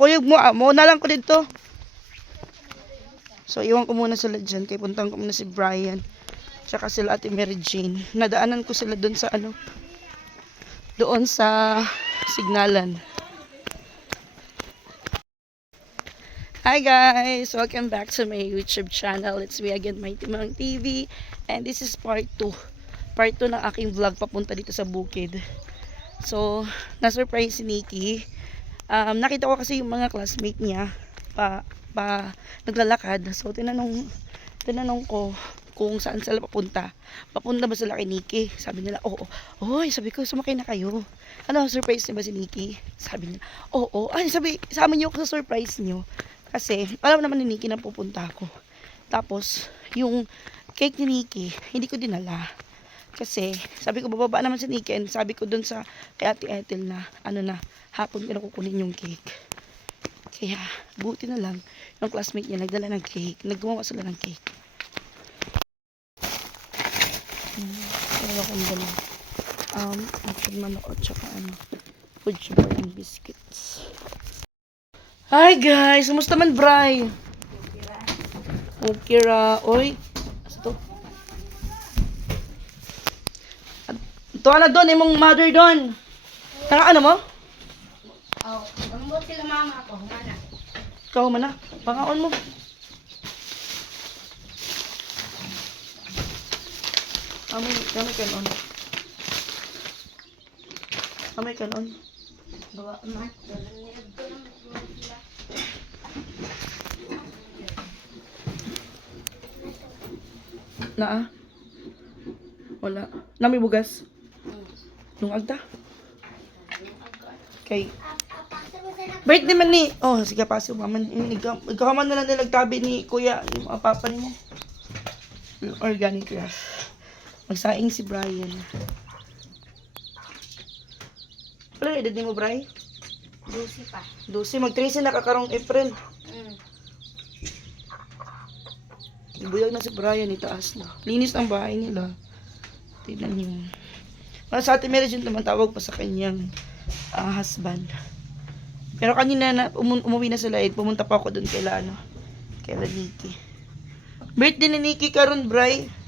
kuyog mo. Mo na lang ko dito. So, iwan ko muna sila dyan. Kaya puntahan ko muna si Brian. Tsaka sila Ate Mary Jane. Nadaanan ko sila doon sa ano. Doon sa Signalan. Hi guys! Welcome back to my YouTube channel. It's me again, Mighty Mang TV. And this is part 2. Part 2 ng aking vlog papunta dito sa bukid. So, na-surprise si Nikki. Nakita ko kasi yung mga classmate niya pa naglalakad. So, tinanong ko kung saan sila papunta. Papunta ba sila kay Nikki? Sabi nila, oo. Oy, sabi ko, sumakay na kayo. Ano, surprise niya ba si Nikki? Sabi niya, oo. Ay, sabi, sama niyo ako sa surprise niyo. Kasi, alam naman ni Nikki na pupunta ako. Tapos, yung cake ni Nikki, hindi ko dinala. Kasi, sabi ko, bababa naman si Nikki. And sabi ko dun sa kay Ate Ethel na, hapon ko na kukunin yung cake. Kaya, buti na lang, yung classmate niya nagdala ng cake. Naggumawa sila ng cake. Ano akong dala? Actually, manok at saka food sugar and biscuits. Hi guys! Kumusta man, Bri? Okay ra. Oy, asa to? Ito na doon, imong mother doon. Tara, ano mo? Oh, mamot sila mama ko, mana. Ikaw man na. Pangaon mo. Kamay kanon. Kamay kanon. Bawa mat. Naa? Wala. Nami bugas? Lungag ta? Okay. Birthday man ni. Oh, sige paso maman. Ikaw man na lang nilagtabi ni kuya yung mga papa niyo. Organic grass. Magsaing si Brian. Wala edad ni mo, Bri? 12 pa. 12. Mag-13 na kakarong April. Ibuyag na si Brian, itaas na. Linis ang bahay nila. Tignan niyo. Sa Ate Mary Jane naman tawag pa sa kanyang husband. Pero kanina na umuwi na sila, pumunta pa ako doon kay Nikki. Birthday ni Nikki karon, Bri.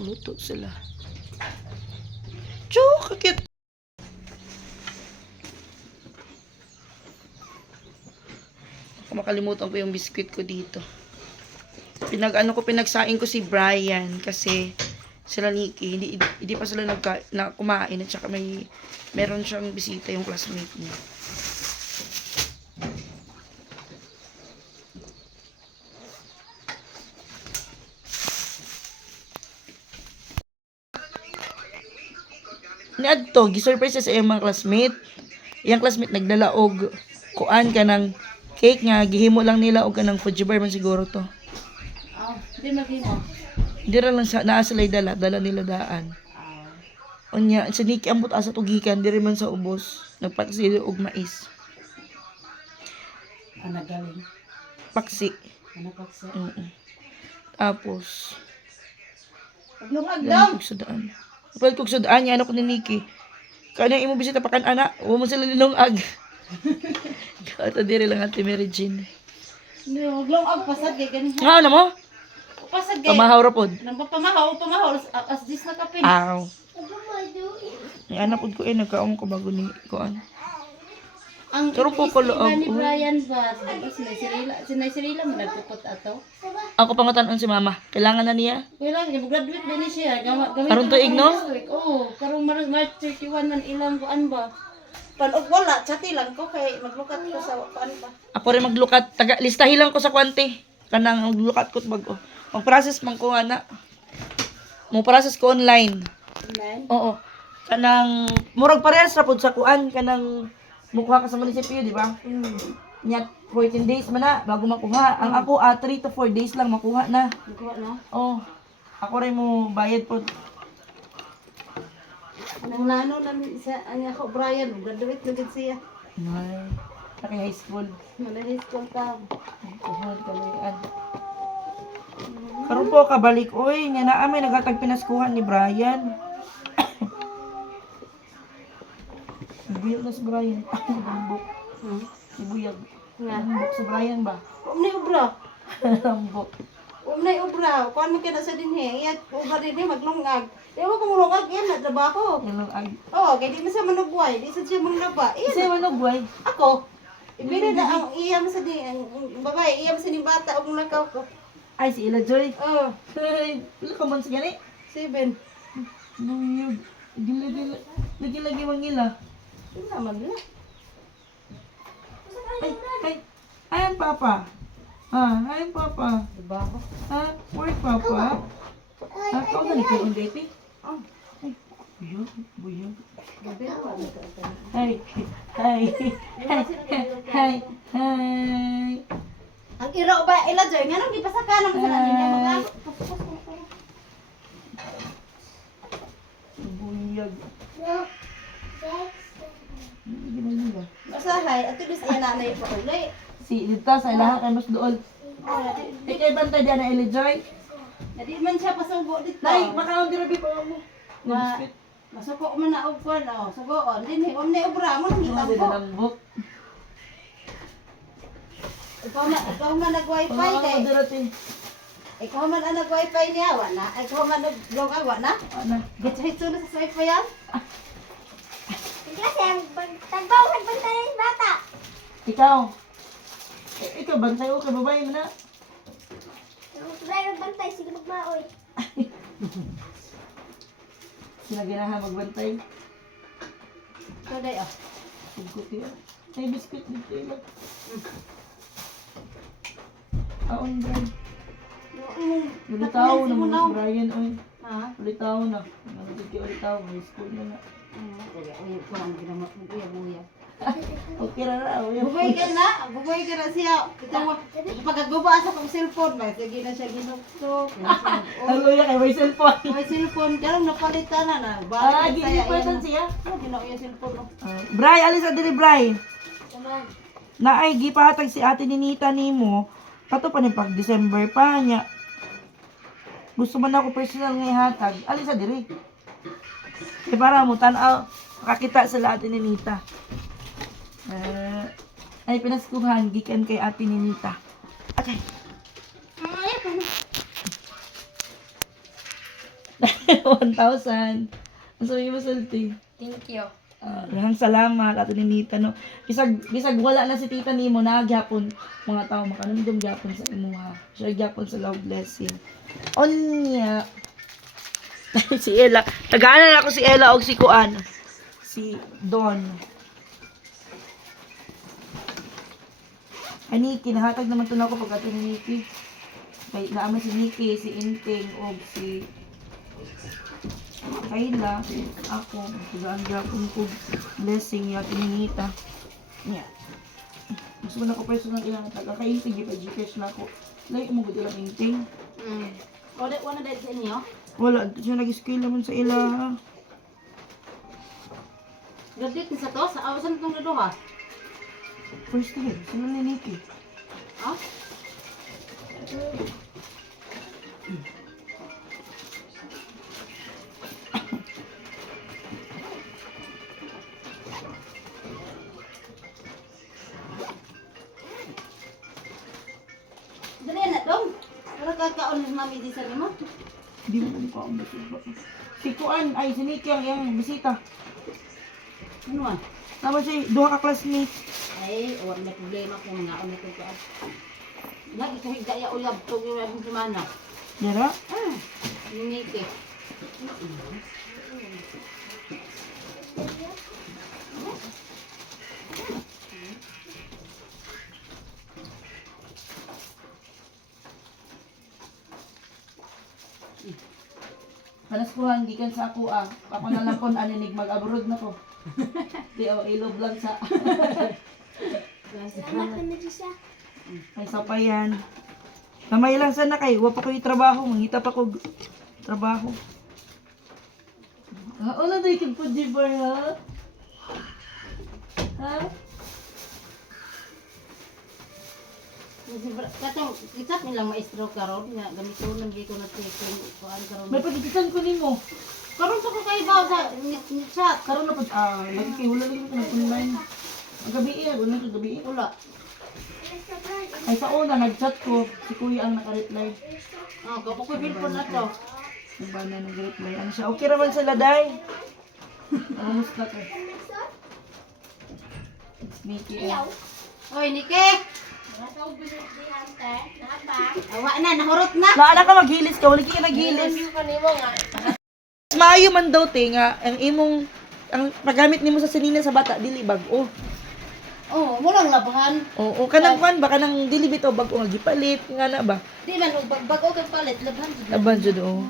Luto sila. Choo, kakit. Makalimutan ko yung biscuit ko dito. Pinagsaing ko si Brian kasi sila Nikki, hindi pa sila kumain at saka meron siyang bisita yung classmate niya. Niadto, gisurprise sa iyang mga classmate. Iyang classmate nagdala og kuan ka ng cake nga gihimo lang nila og kanang fujibar man siguro to. Oh, di maghimo. Dira lang sa naa sila dala nila daan. Unya sa Nikki ambot asa to gikan diri man sa ubos. Nagpatsili og mais. Ana galing. Paksi. Ana paksa. Tapos Paglungag lang sa daan. Kapag kog sa daan niya ko ni Nikki. Kana imo bisita pa kan ana, wa mo sila nilungag. Kato diri lang Ate Mary Jane. No, maglungag pasad kay ganin. Nga ano mo? Pasad kay. Pamahaw ra pod. Nang pamahaw as dis na kapin. Aw. Ni anak pod ko nagkaon ko bago ni kuan. Ang Pero po ko loob. ni Brian ba? Sinay Sirila mo nagpupot ato. Ako pangutanon si mama. Kailangan na niya. Kailan graduate din siya. Karong tuig, no? Oo, karong March 31 man ilang kuan ba? Panog wala, chati lang ko kay maglukat ko sa kuan ba. Ako rin maglukat. Listahin lang ko sa kwante. Kanang maglukat ko bago. Mag-process man ko ana. Mag-process ko online. Online? Oo. Kanang murag parehas ra pod sa kuan kanang mukha ka sa munisipyo, di ba? Nya 14 days man na bago makuha. Ang ako 3 to 4 days lang makuha na. Nagkuha na? Oh. Ako rin mo bayad pod. Nang nano namin sa ang ako Brian, graduate na gid siya. Ay. Naki high school. Malay school ka. Tuhod kaluyan. Karon po kabalik oy, nya naa may nagatag pinaskuhan ni Brian. Buyag na si Brian. Lambok. Ibuyag. Nga. Lambok si Brian ba? Umnay ubra. Lambok. Umnay ubra. Kuan man kada sa dinhi. Iyat ubra dinhi maglungag. Ewa ko mulungag yan na trabaho. Yan ang ag. Oo, kaya di man sa manugway. Di sa siya manglaba. Kasi manugway. Ako. Ibili na ang iyam sa di ang babae, iyam sa ni bata og nakaw ko. Ay si Ila Joy. Oh, Ay, pila ka man sa gani? 7. Buyag. Lagi mangila. Ito naman na. Ay. Ayan papa. Ayan papa. Trabaho. Work papa. Kau na nito ang dati? Oh, Buyag. gabi na wala ka ito. Hi. Ang iro ba ila joy nganong di pasaka nang sa niya mga Buyag. masahay at least iya nanay pa uli. Si Lita sa ilaha kay mas dool. Ikay bantay diyan na Elijoy. Di man siya pasubo dito. Nay, makaon di rabi pa mo. Ma- Masuko man na og kwan oh, sugoon dinhi umnay ubra mo nang Mga gitambo. lambok. Ikaw man nag-wifi kay. Ikaw man ang nag-wifi niya, wala. Ikaw man nag-vlog awa na. Ano? Gitsa-hitso na sa wifi yan. Kasi ang tagbaw sa bantay ng bata. Ikaw. Ikaw bantay o kay babae mo na. Ang tulay ng bantay, sige magmaoy. Sila ginahan magbantay. Kaday ah. Sugot yan. Ay, biscuit dito lang. Aon ba? Ulitaw na mo si Brian, oy. Ha? Ulitaw na. Nangitid kay ulitaw. High school na na. Kaya uy, kuhan ginawa mo kuya buya. Okay na na. Bugoy ka na, bugoy ka na siya. Ito mo, pagkaguba sa kong cellphone, may sige na siya ginukso. Halo ya kay may cellphone. May cellphone, karong napalitan na na. Bakit Gini pa yan? siya. Ginawa yung cellphone mo. Bray, alis na diri, Bray. Naay, gipahatag si ate ni Nita nimo. Pato pa ni pag December pa niya. Gusto man ako personal nga ihatag. Alis na diri. Kaya para mo, tanaw, makakita sa ate ni Nita. Ay, pinaskuhan, gikan kay ate ni Nita. Okay. 1,000. Ang sabi mo, Salty. Thank you. Maraming salamat ato ni Nita no. Bisag wala na si tita nimo na gyapon mga tao makanumdum gyapon sa imuha. Siya gyapon sa love blessing. Onya. Si Ella. Tagaanan ako si Ella og si Kuan. Si Don. Ani kinahatag naman to nako pag ato ni Nikki. Kay naama si Nikki, si Inting og si Kayla, ako, tugaan gyapon ko blessing ya tiningita. Nya. Gusto na ko personal ilang taga kainting pa Gcash na ako. Lay mo gud ilang inting. Wala dahil sa inyo? Wala siya nag-skill naman sa ila. Graduate sa to? Sa awasan itong graduha? First year, sino ni Nikki? Ha? Dali na dong. Wala kakaon ng mami di sa lima. Di mo pa ang basig. Si Kuan, ay si Nikki ang iyang bisita. Ano ah? Tama siya, duha ka classmate. Ay, wala na problema kung mga ano ito ka. Lagi kahit gaya uyab to yung abong semana. Yara? Unique. Panaskuhan, gikan sa ako Ako na lang kon aninig mag-abroad na ko. Di o, ilob lang sa... Salamat ka na siya. Ay, sapayan. Kamay lang sana kay, wa pa ko trabaho, mangita pa ko trabaho. Wala na ikig po, Jibar, ha? Ha? Katong kitat nilang maestro karon nga gamito nang gi ko na chicken kuan karon. May pagkikitan ko nimo. Karon sa ko kay baw sa chat. Karon na pag lagi kay wala lang ko nag-online. Ang gabi wala ka gabi. Wala. Ay sa una nag-chat ko, si Kuya ang naka-reply. Oh, kapo ko bilpon na to. Diba na nag-reply? Ano siya? Okay naman sila, Day. Kamusta ka? It's Mickey. Oy, Nike. Awa na, nahurot na. Naala ka maghilis ka, wala ka naghilis. Maayo man daw, te, nga, ang paggamit nimo sa sinina sa bata, dili bag-o. Oh, mo lang labahan. Oo, kanang kuan ba, kanang dili bitaw bag-o, nga gipalit, nga na ba? Di man bago kay palit labahan. Laban dyan, oo.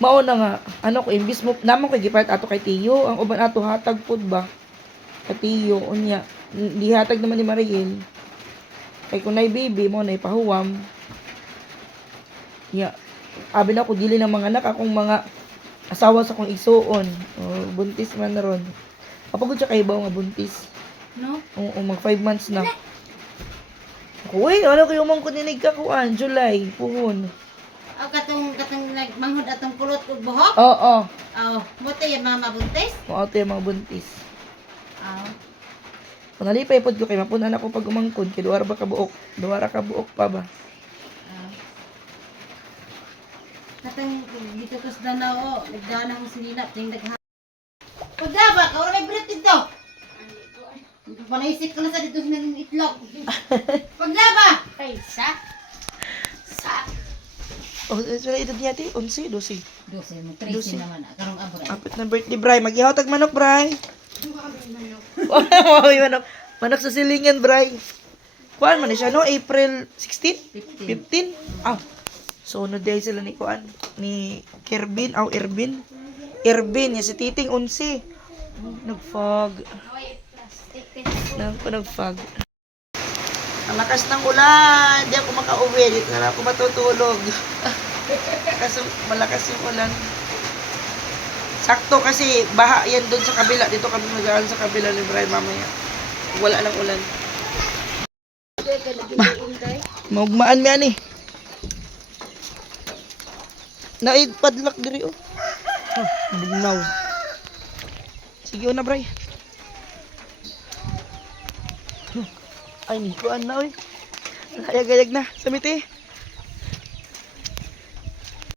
Mauna nga, ano ko, imbis mo, naman ko gipalit ato kay Tiyo, ang uban ato hatag pod ba? Kay Tiyo, unya, di hatag naman ni Mariel. Kay kung na'y baby mo, na'y pahuwam. Ya, abi na ko, dili ng mga anak, akong mga asawa sa kong igsuon. Oh, buntis man na ron. Kapagod siya kay ibaw nga buntis. No? Oo, mag 5 months na. Uy, ano kayo mong kuninig ka kuan? July, puhon. Aw katong nagmanghod atong pulot ug buhok. Oo. Aw, mo te mama buntis. Mga ito yung mga buntis. Aw. Kung nalipay pod ko kay mapunan ako pag umangkod, kay duwara ba ka buok? Duwara ka buok pa ba? Katong dito kas Danao, nagdana ang sinina ting nagha. Pagda ba, karon may brit dito. Panaisip ka na sa dito ng itlog. Pagda ba? Ay, sa. Oh, sila edad niya ti, 11, 12. 12 mo 13 naman. Karong abra. Apit na birthday, Bray. Mag-ihaw tag manok, Bray. Wow, yung manok. Manok sa silingan, Bray. Kuan man siya, no? April 16? 15? Ah. So, no day sila ni Kuan. Ni Kerbin, Ervin. Ervin, niya si Titing 11. Nag-fog. Nag-fog. Ang lakas ng ulan. Hindi ako makauwi. Dito na ako matutulog. Kasi malakas yung ulan. Sakto kasi baha yan doon sa kabila. Dito kami magaan sa kabila ni Brian mamaya. Wala nang ulan. Maugmaan mo yan eh. Naid padlock diri oh. Bugnaw. Sige na Brian. Ay, ni kuan na oy. Gayag na. Samiti.